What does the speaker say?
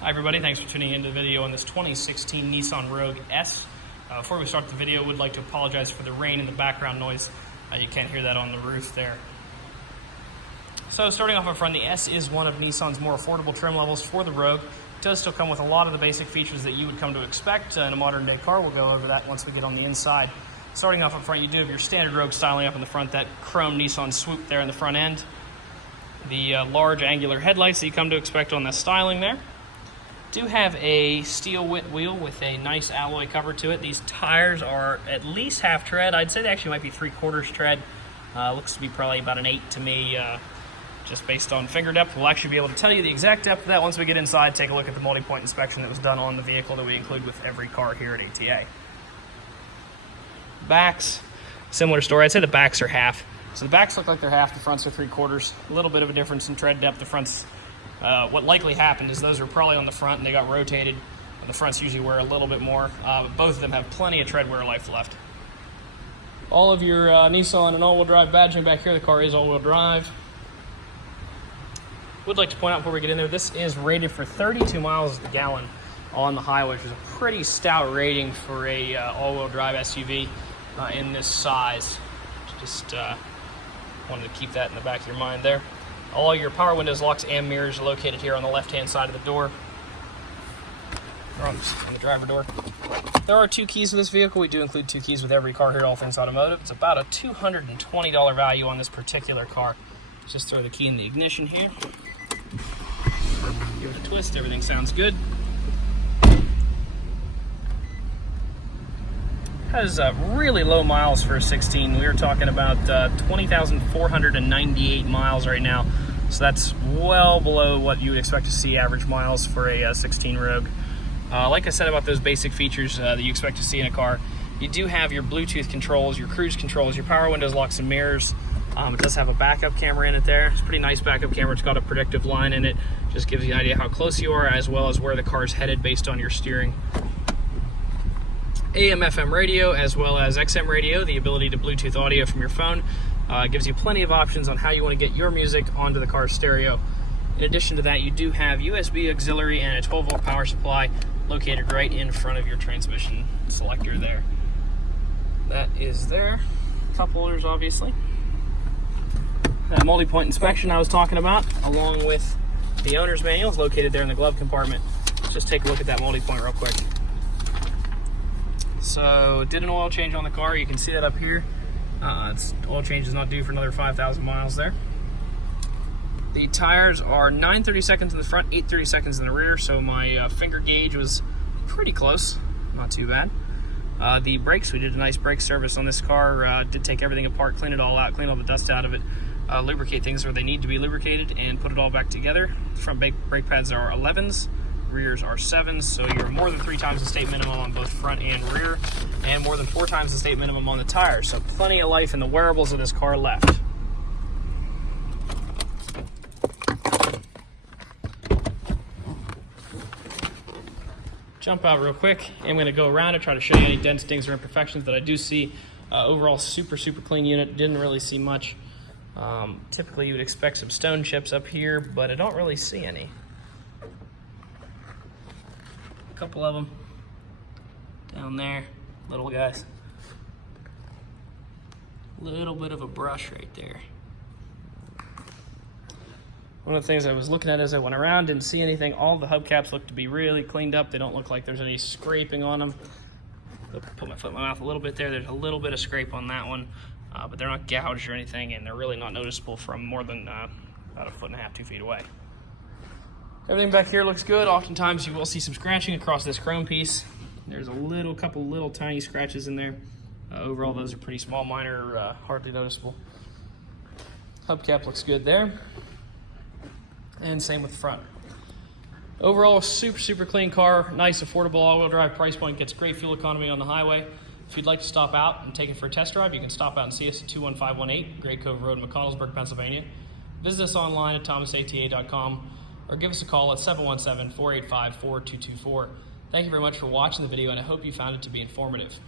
Hi everybody, thanks for tuning into the video on this 2016 Nissan Rogue S. Before we start the video, we'd like to apologize for the rain and the background noise. You can't hear that on the roof there. So starting off up front, the S is one of Nissan's more affordable trim levels for the Rogue. It does still come with a lot of the basic features that you would come to expect in a modern day car. We'll go over that once we get on the inside. Starting off up front, you do have your standard Rogue styling up in the front, that chrome Nissan swoop there in the front end. The large angular headlights that you come to expect on the styling there. Do have a steel wheel with a nice alloy cover to it. These tires are at least half tread. I'd say they actually might be 3/4 tread. Looks to be probably about an 8 to me, just based on finger depth. We'll actually be able to tell you the exact depth of that once we get inside, take a look at the multi-point inspection that was done on the vehicle that we include with every car here at ATA. Backs, similar story. I'd say the backs are half. So the backs look like they're half, the fronts are 3/4. A little bit of a difference in tread depth. The fronts, what likely happened is those are probably on the front and they got rotated. And the fronts usually wear a little bit more, but both of them have plenty of tread wear life left. All of your Nissan and all-wheel drive badging back here. The car is all-wheel drive. Would like to point out before we get in there, this is rated for 32 miles a gallon on the highway, which is a pretty stout rating for a all-wheel drive SUV in this size. Just wanted to keep that in the back of your mind there. All your power windows, locks, and mirrors are located here on the left-hand side of the door. Or on the driver door. There are 2 keys for this vehicle. We do include 2 keys with every car here at All Things Automotive. It's about a $220 value on this particular car. Let's just throw the key in the ignition here. Give it a twist. Everything sounds good. Has really low miles for a 16. We were talking about 20,498 miles right now. So that's well below what you would expect to see average miles for a 16 Rogue. Like I said about those basic features that you expect to see in a car, you do have your Bluetooth controls, your cruise controls, your power windows, locks, and mirrors. It does have a backup camera in it there. It's a pretty nice backup camera. It's got a predictive line in it. Just gives you an idea how close you are as well as where the car is headed based on your steering. AM/FM radio as well as XM radio, the ability to Bluetooth audio from your phone. Gives you plenty of options on how you want to get your music onto the car's stereo. In addition to that, you do have USB auxiliary and a 12-volt power supply located right in front of your transmission selector there. That is there. Cup holders, obviously. That multi-point inspection I was talking about, along with the owner's manual, is located there in the glove compartment. Let's just take a look at that multi-point real quick. So, did an oil change on the car. You can see that up here. Oil change is not due for another 5,000 miles there. The tires are 9/32 in the front, 8/32 in the rear, so my finger gauge was pretty close. Not too bad. The brakes, we did a nice brake service on this car. Did take everything apart, clean it all out, clean all the dust out of it, lubricate things where they need to be lubricated, and put it all back together. The front brake pads are 11s. Rears are 7s, so you're more than 3 times the state minimum on both front and rear, and more than 4 times the state minimum on the tires. So plenty of life in the wearables of this car left. Jump out real quick. I'm going to go around and try to show you any dents, dings, or imperfections that I do see. Overall, super clean unit. Didn't really see much. Typically, you would expect some stone chips up here, but I don't really see any. A couple of them down there, little guys. Little bit of a brush right there. One of the things I was looking at as I went around, didn't see anything. All the hubcaps look to be really cleaned up. They don't look like there's any scraping on them. I'll put my foot in my mouth a little bit there. There's a little bit of scrape on that one, but they're not gouged or anything, and they're really not noticeable from more than about 1.5 to 2 feet away. Everything back here looks good. Oftentimes you will see some scratching across this chrome piece. There's a couple little tiny scratches in there. Overall, those are pretty small, minor, hardly noticeable. Hubcap looks good there. And same with the front. Overall, super clean car. Nice, affordable all-wheel drive price point. Gets great fuel economy on the highway. If you'd like to stop out and take it for a test drive, you can stop out and see us at 21518 Great Cove Road, McConnellsburg, Pennsylvania. Visit us online at thomasata.com. or give us a call at 717-485-4224. Thank you very much for watching the video, and I hope you found it to be informative.